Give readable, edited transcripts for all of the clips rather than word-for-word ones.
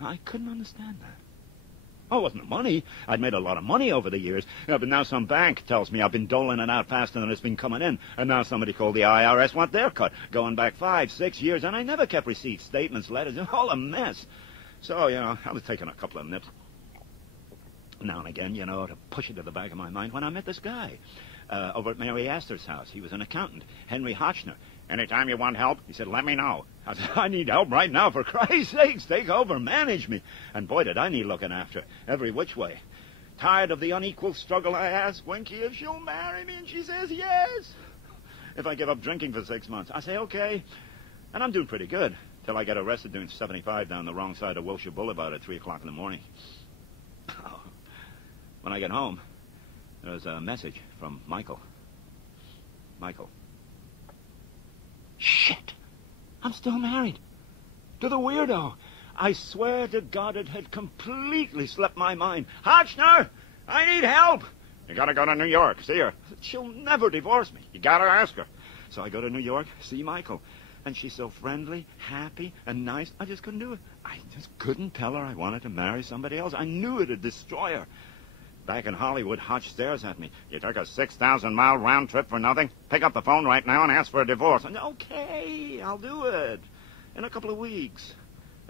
I couldn't understand that. Oh, it wasn't the money. I'd made a lot of money over the years, but now some bank tells me I've been doling it out faster than it's been coming in, and now somebody called the IRS want their cut, going back 5, 6 years, and I never kept receipts, statements, letters, all a mess. So, I was taking a couple of nips now and again, to push it to the back of my mind when I met this guy over at Mary Astor's house. He was an accountant, Henry Hotchner. Anytime you want help, he said, let me know. I said, I need help right now. For Christ's sakes, take over, manage me. And boy, did I need looking after, every which way. Tired of the unequal struggle, I asked Winky if she'll marry me, and she says yes. If I give up drinking for 6 months, I say, okay. And I'm doing pretty good, till I get arrested doing 75 down the wrong side of Wilshire Boulevard at 3 o'clock in the morning. When I get home, there's a message from Michael. Michael. Shit! I'm still married. To the weirdo. I swear to God it had completely slipped my mind. Hotchner! I need help! You gotta go to New York, see her. She'll never divorce me. You gotta ask her. So I go to New York, see Michael. And she's so friendly, happy, and nice, I just couldn't do it. I just couldn't tell her I wanted to marry somebody else. I knew it'd destroy her. Back in Hollywood, Hotch stares at me. You took a 6,000-mile round trip for nothing? Pick up the phone right now and ask for a divorce. And, okay, I'll do it. In a couple of weeks.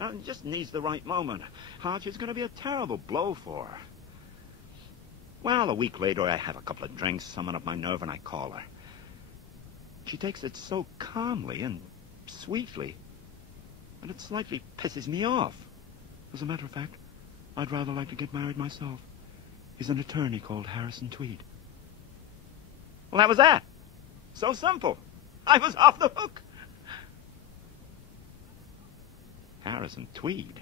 It just needs the right moment. Hotch is going to be a terrible blow for her. Well, a week later, I have a couple of drinks, summon up my nerve, and I call her. She takes it so calmly and sweetly that it slightly pisses me off. As a matter of fact, I'd rather like to get married myself. He's an attorney called Harrison Tweed. Well, that was that. So simple. I was off the hook. Harrison Tweed.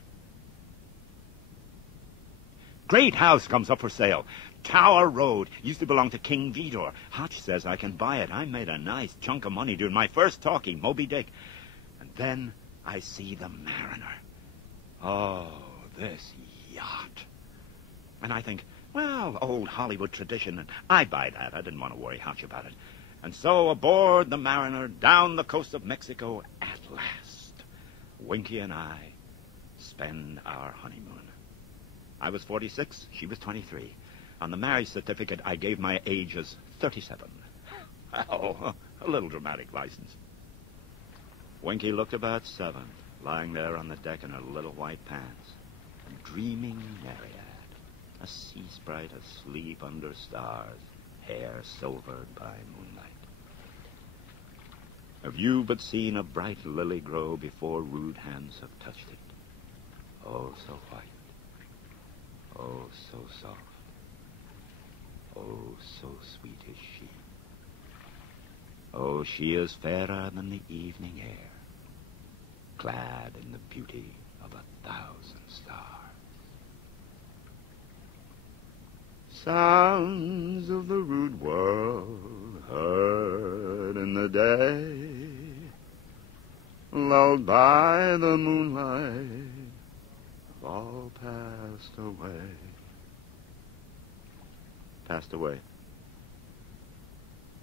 Great house comes up for sale. Tower Road. Used to belong to King Vidor. Hotch says I can buy it. I made a nice chunk of money during my first talking, Moby Dick. And then I see the Mariner. Oh, this yacht. And I think, well, old Hollywood tradition, and I buy that. I didn't want to worry Hotch about it. And so aboard the Mariner, down the coast of Mexico, at last, Winky and I spend our honeymoon. I was 46, she was 23. On the marriage certificate, I gave my age as 37. Oh, a little dramatic license. Winky looked about 7, lying there on the deck in her little white pants, a dreaming Nereid. A sea sprite asleep under stars, hair silvered by moonlight. Have you but seen a bright lily grow before rude hands have touched it? Oh, so white. Oh, so soft. Oh, so sweet is she. Oh, she is fairer than the evening air, clad in the beauty of 1,000 stars. Sounds of the rude world heard in the day, lulled by the moonlight, have all passed away. Passed away.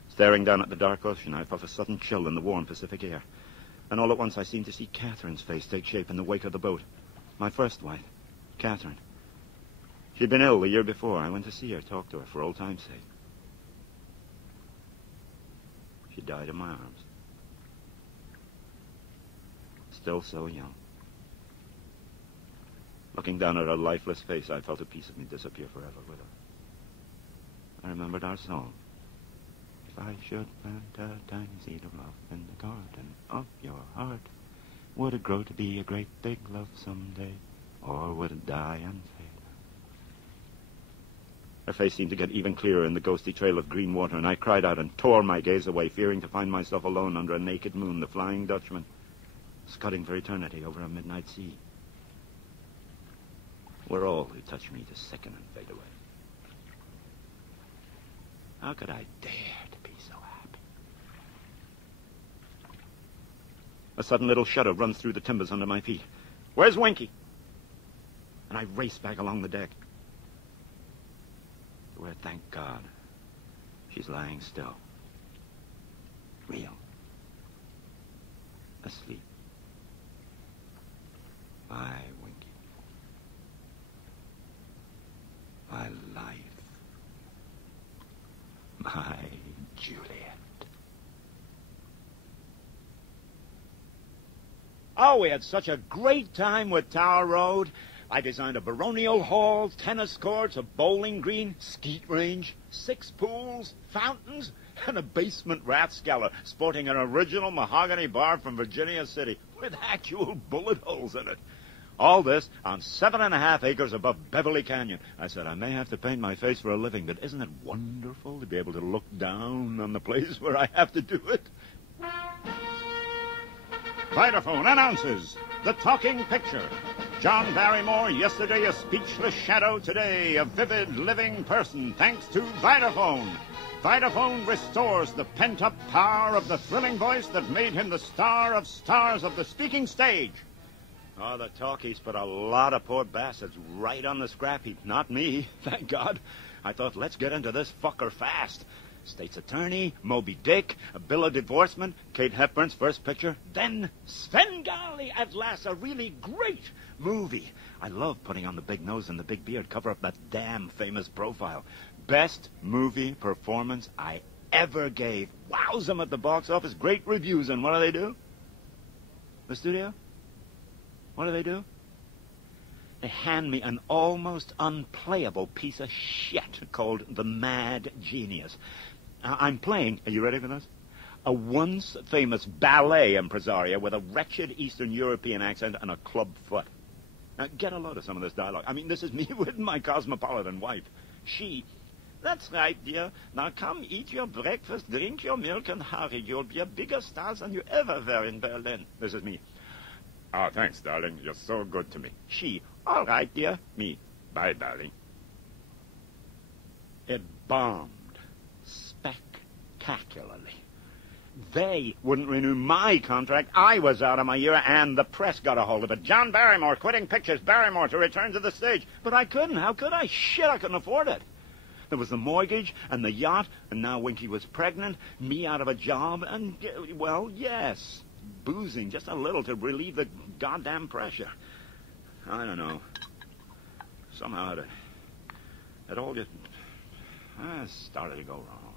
Staring down at the dark ocean, I felt a sudden chill in the warm Pacific air. And all at once I seemed to see Catherine's face take shape in the wake of the boat. My first wife, Catherine. She'd been ill the year before. I went to see her, talk to her for old time's sake. She died in my arms. Still so young. Looking down at her lifeless face, I felt a piece of me disappear forever with her. I remembered our song. If I should plant a tiny seed of love in the garden of your heart, would it grow to be a great big love someday, or would it die and fade? Her face seemed to get even clearer in the ghostly trail of green water, and I cried out and tore my gaze away, fearing to find myself alone under a naked moon, the Flying Dutchman, scudding for eternity over a midnight sea. Were all who touched me to sicken and fade away. How could I dare to be so happy? A sudden little shudder runs through the timbers under my feet. Where's Winky? And I race back along the deck. Where, thank God, she's lying still. Real. Asleep. My Winky. Oh, we had such a great time with Tower Road. I designed a baronial hall, tennis courts, a bowling green, skeet range, 6 pools, fountains, and a basement rathskeller sporting an original mahogany bar from Virginia City with actual bullet holes in it. All this on 7.5 acres above Beverly Canyon. I said, I may have to paint my face for a living, but isn't it wonderful to be able to look down on the place where I have to do it? Vitaphone announces the talking picture. John Barrymore, yesterday a speechless shadow, today a vivid living person, thanks to Vitaphone. Vitaphone restores the pent-up power of the thrilling voice that made him the star of stars of the speaking stage. Oh, the talkies put a lot of poor bastards right on the scrap heap. Not me, thank God. I thought, let's get into this fucker fast. State's Attorney, Moby Dick, a bill of divorcement, Kate Hepburn's first picture, then Svengali at last, a really great movie. I love putting on the big nose and the big beard, cover up that damn famous profile. Best movie performance I ever gave. Wows them at the box office, great reviews, and what do? The studio? What do? They hand me an almost unplayable piece of shit called The Mad Genius. I'm playing, are you ready for this? A once famous ballet impresario with a wretched Eastern European accent and a club foot. Now, get a load of some of this dialogue. I mean, this is me with my cosmopolitan wife. She, that's right, dear. Now come eat your breakfast, drink your milk, and hurry. You'll be a bigger star than you ever were in Berlin. This is me. Oh, thanks, darling. You're so good to me. She, all right, dear. Me, bye, darling. It bombed spectacularly. They wouldn't renew my contract. I was out of my year, and the press got a hold of it. John Barrymore quitting pictures. Barrymore to return to the stage. But I couldn't. How could I? Shit, I couldn't afford it. There was the mortgage and the yacht, and now Winky was pregnant, me out of a job, and, well, yes, boozing just a little to relieve the goddamn pressure. I don't know. Somehow it all just started to go wrong.